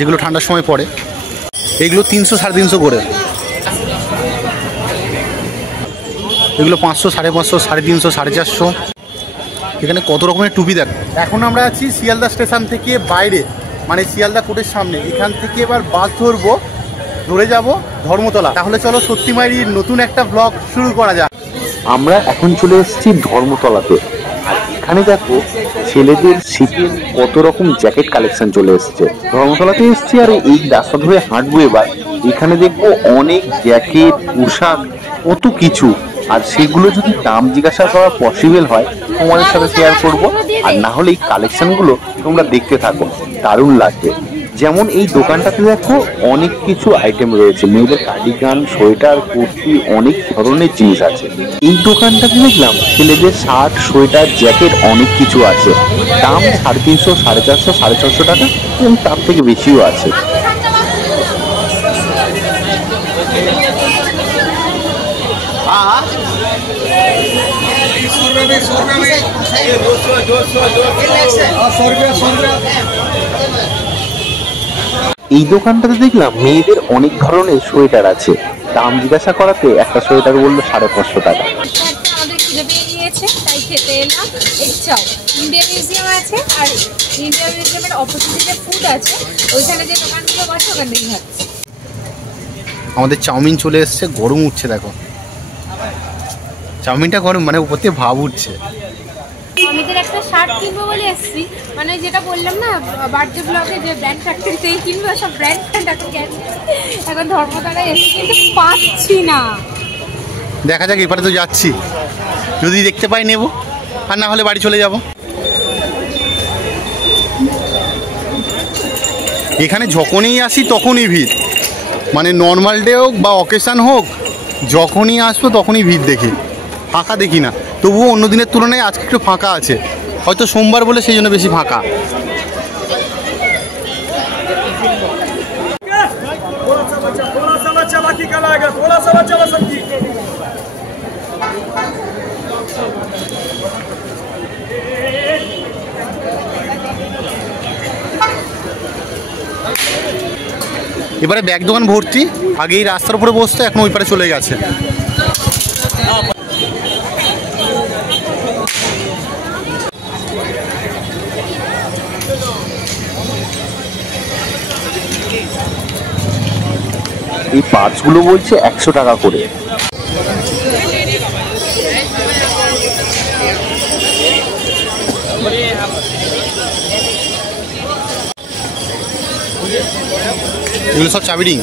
যেগুলো ঠান্ডার সময় পড়ে, এগুলো 300 350 করে, এগুলো 500 550 350 450। এখানে কত রকমের টুপি দেখ। এখন আমরা আছি শিয়ালদা স্টেশন থেকে বাইরে, মানে শিয়ালদা কোর্টের সামনে। এখান থেকে এবার বাস ধরবো, ধরে যাব ধর্মতলা। তাহলে চলো সত্যি মাইরির নতুন একটা ব্লগ শুরু করা যাক। আমরা এখন চলে এসেছি ধর্মতলাতে। আর এখানে দেখো ছেলেদের শীতের কত রকম জ্যাকেট কালেকশন চলে এসেছে। ধর্মতলাতে এসেছি আর এই রাস্তা ধরে হাঁটবো। এবার এখানে দেখবো অনেক জ্যাকেট, পোশাক, কত কিছু। আর সেগুলো যদি দাম জিজ্ঞাসা করা পসিবল হয় তোমাদের সাথে শেয়ার করব, আর না হলে এই কালেকশনগুলো তোমরা দেখতে থাকো, দারুণ লাগবে। যেমন এই দোকানটাতে দেখো অনেক কিছু আইটেম রয়েছে, মেয়েদের কার্ডিগান, সোয়েটার, কুর্তি, অনেক ধরনের জিনিস আছে। এই দোকানটাতে দেখলাম ছেলেদের শার্ট, সোয়েটার, জ্যাকেট অনেক কিছু আছে। দাম 350, 450, 650 টাকা এবং তার থেকে বেশিও আছে। এই দোকানটাতে দেখলাম মেয়েদের অনেক ধরনের সোয়েটার আছে। দাম জিজ্ঞাসা করাতে একটা সোয়েটার বললো 550 টাকা। আমাদের খিদে পেয়ে গিয়েছে, তাই খেতে এলাম। এই চাও ইন্ডিয়া মিউজিয়াম আছে, আর ইন্ডিয়া মিউজিয়ামের অপোজিটে যে ফুড আছে ওইখানে যে দোকানগুলো বসে ওখান থেকে খাচ্ছি। আমাদের চাউমিন চলে এসছে, গরম উঠছে দেখো। চাউমিনটা গরম, মানে উপর থেকে ভাব উঠছে। আমাদের একটা শার্ট কিনবো বলে এসেছি, মানে যেটা বললাম না বার্থডে ব্লগে যে ব্র্যান্ড ফ্যাক্টরিতেই কিনবো, সব ব্র্যান্ড এখন গেছে। এখন ধর্মতলায় এসে কিন্তু পাচ্ছি না। দেখা যাক, এবারে তো যাচ্ছি, যদি দেখতে পাই নেব, আর না হলে বাড়ি চলে যাব। এখানে যখনই আসি তখনই ভিড়, মানে নর্মাল ডে হোক বা অকেশান হোক, যখনই আসবো তখনই ভিড় দেখি, ফাঁকা দেখি না। তবুও অন্য দিনের তুলনায় আজকে একটু ফাঁকা আছে, হয়তো সোমবার বলে সেই জন্য বেশি ফাঁকা। এবারে ব্যাগ দোকান ভর্তি। আগে এই রাস্তার উপরে বসতে, এখন ওই পারে চলে গেছে। এই পার্টসগুলো বলছে 100 টাকা করে। এগুলো সব চাবি রিং।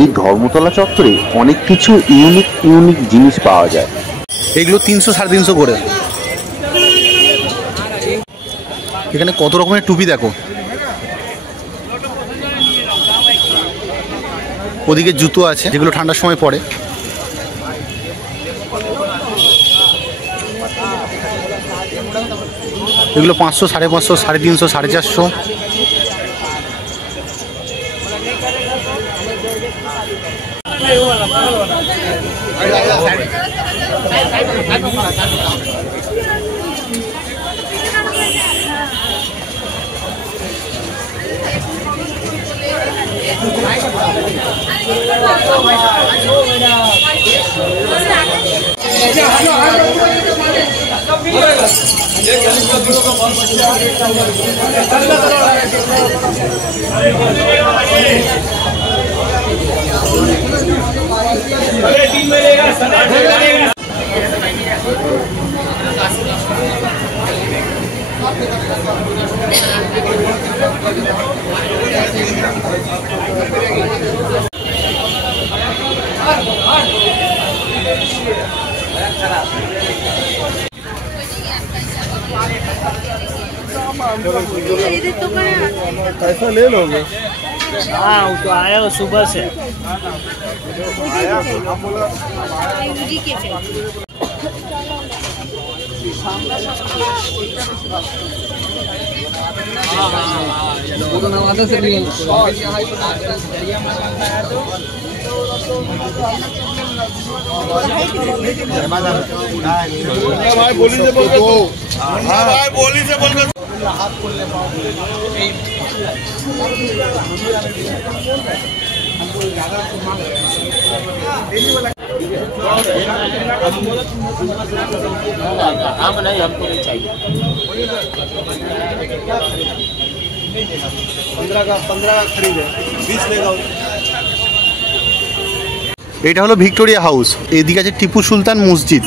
এই ধর্মতলা চত্বরে অনেক কিছু ইউনিক জিনিস পাওয়া যায়। এগুলো 300 350 করে। এখানে কত রকমের টুপি দেখো। ওদিকে জুতো আছে, যেগুলো ঠান্ডার সময় পড়ে। এগুলো 500 550 350 450। पैसा ले लोगे? हाँ वो तो आया वो सुबह से। भाई बोली से बोल दो, भाई बोली से बोल हम नहीं, हमको नहीं चाहिए। 15 का खरीद है, 20 लेगा। এটা হলো ভিক্টোরিয়া হাউস, এদিকে আছে টিপু সুলতান মসজিদ।